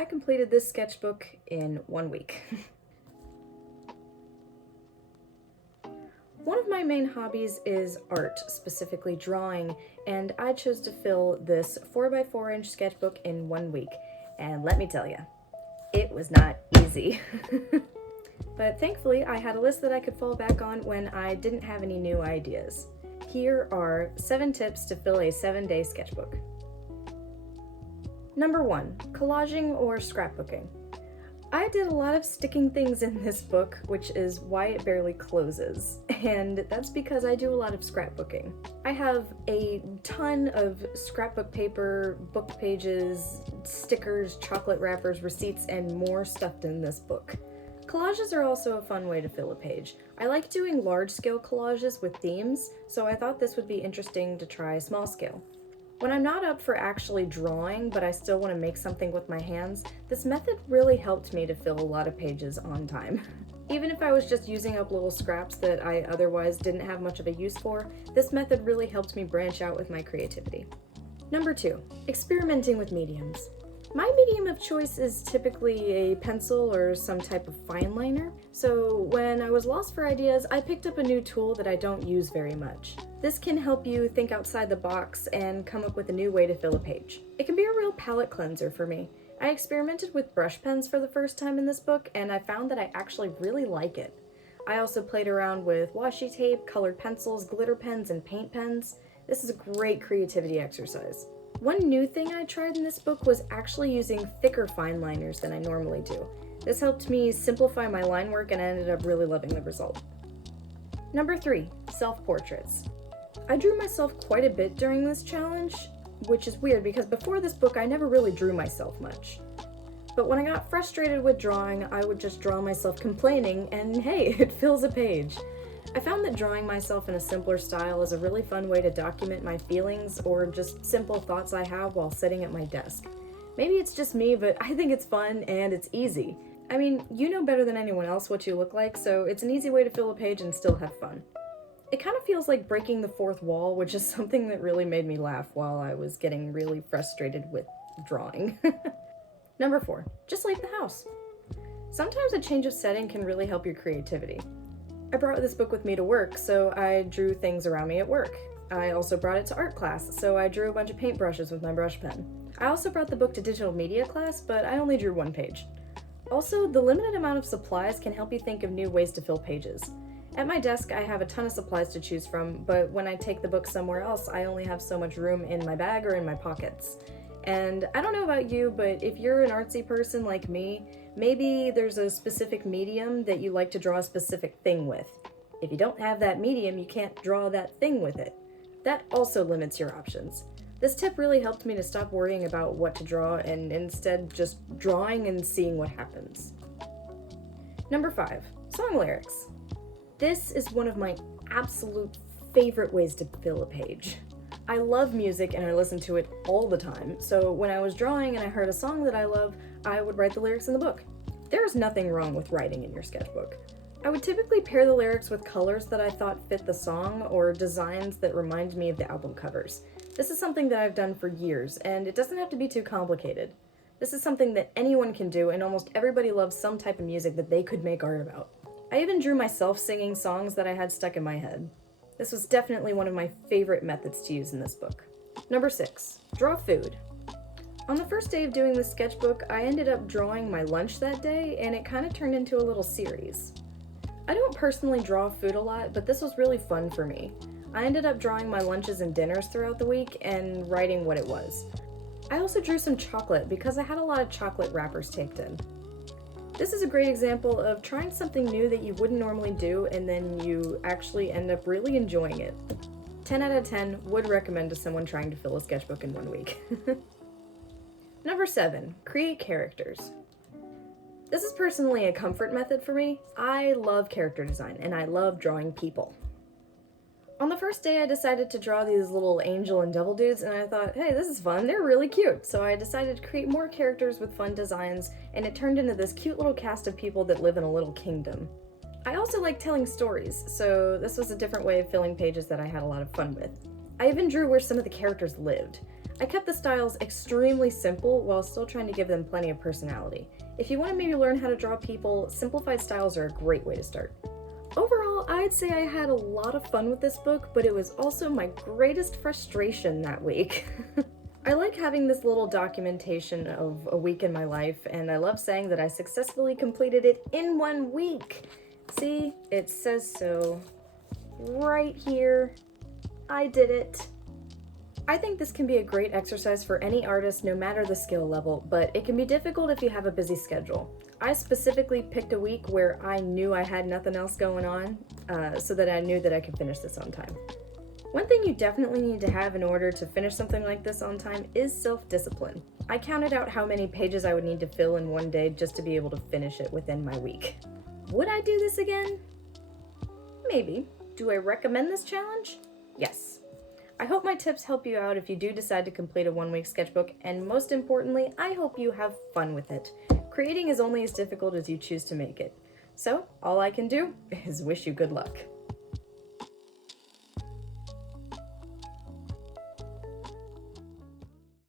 I completed this sketchbook in 1 week. One of my main hobbies is art, specifically drawing, and I chose to fill this 4x4 inch sketchbook in 1 week. And let me tell you, it was not easy. But thankfully, I had a list that I could fall back on when I didn't have any new ideas. Here are 7 tips to fill a 7-day sketchbook. Number 1, collaging or scrapbooking. I did a lot of sticking things in this book, which is why it barely closes, and that's because I do a lot of scrapbooking. I have a ton of scrapbook paper, book pages, stickers, chocolate wrappers, receipts, and more stuffed in this book. Collages are also a fun way to fill a page. I like doing large-scale collages with themes, so I thought this would be interesting to try small-scale. When I'm not up for actually drawing, but I still want to make something with my hands, this method really helped me to fill a lot of pages on time. Even if I was just using up little scraps that I otherwise didn't have much of a use for, this method really helped me branch out with my creativity. Number 2, experimenting with mediums. My medium of choice is typically a pencil or some type of fine liner, so when I was lost for ideas, I picked up a new tool that I don't use very much. This can help you think outside the box and come up with a new way to fill a page. It can be a real palette cleanser for me. I experimented with brush pens for the first time in this book, and I found that I actually really like it. I also played around with washi tape, colored pencils, glitter pens, and paint pens. This is a great creativity exercise. One new thing I tried in this book was actually using thicker fine liners than I normally do. This helped me simplify my line work, and I ended up really loving the result. Number 3, self-portraits. I drew myself quite a bit during this challenge, which is weird because before this book I never really drew myself much. But when I got frustrated with drawing, I would just draw myself complaining, and hey, it fills a page. I found that drawing myself in a simpler style is a really fun way to document my feelings or just simple thoughts I have while sitting at my desk. Maybe it's just me, but I think it's fun and it's easy. I mean, you know better than anyone else what you look like, so it's an easy way to fill a page and still have fun. It kind of feels like breaking the fourth wall, which is something that really made me laugh while I was getting really frustrated with drawing. Number 4, just leave the house. Sometimes a change of setting can really help your creativity. I brought this book with me to work, so I drew things around me at work. I also brought it to art class, so I drew a bunch of paintbrushes with my brush pen. I also brought the book to digital media class, but I only drew 1 page. Also, the limited amount of supplies can help you think of new ways to fill pages. At my desk, I have a ton of supplies to choose from, but when I take the book somewhere else, I only have so much room in my bag or in my pockets. And I don't know about you, but if you're an artsy person like me, maybe there's a specific medium that you like to draw a specific thing with. If you don't have that medium, you can't draw that thing with it. That also limits your options. This tip really helped me to stop worrying about what to draw and instead just drawing and seeing what happens. Number 5, song lyrics. This is one of my absolute favorite ways to fill a page. I love music and I listen to it all the time, so when I was drawing and I heard a song that I love, I would write the lyrics in the book. There is nothing wrong with writing in your sketchbook. I would typically pair the lyrics with colors that I thought fit the song or designs that remind me of the album covers. This is something that I've done for years, and it doesn't have to be too complicated. This is something that anyone can do, and almost everybody loves some type of music that they could make art about. I even drew myself singing songs that I had stuck in my head. This was definitely one of my favorite methods to use in this book. Number 6, draw food. On the first day of doing this sketchbook, I ended up drawing my lunch that day, and it kind of turned into a little series. I don't personally draw food a lot, but this was really fun for me. I ended up drawing my lunches and dinners throughout the week and writing what it was. I also drew some chocolate because I had a lot of chocolate wrappers taped in. This is a great example of trying something new that you wouldn't normally do and then you actually end up really enjoying it. 10 out of 10 would recommend to someone trying to fill a sketchbook in 1 week. Number 7, create characters. This is personally a comfort method for me. I love character design and I love drawing people. On the first day I decided to draw these little angel and devil dudes and I thought, hey, this is fun, they're really cute. So I decided to create more characters with fun designs and it turned into this cute little cast of people that live in a little kingdom. I also like telling stories, so this was a different way of filling pages that I had a lot of fun with. I even drew where some of the characters lived. I kept the styles extremely simple while still trying to give them plenty of personality. If you want to maybe learn how to draw people, simplified styles are a great way to start. Overall, I'd say I had a lot of fun with this book, but it was also my greatest frustration that week. I like having this little documentation of a week in my life, and I love saying that I successfully completed it in 1 week. See, it says so right here. I did it. I think this can be a great exercise for any artist, no matter the skill level, but it can be difficult if you have a busy schedule. I specifically picked a week where I knew I had nothing else going on, so that I knew that I could finish this on time. One thing you definitely need to have in order to finish something like this on time is self-discipline. I counted out how many pages I would need to fill in one day just to be able to finish it within my week. Would I do this again? Maybe. Do I recommend this challenge? Yes. I hope my tips help you out if you do decide to complete a 1-week sketchbook, and most importantly, I hope you have fun with it. Creating is only as difficult as you choose to make it. So, all I can do is wish you good luck.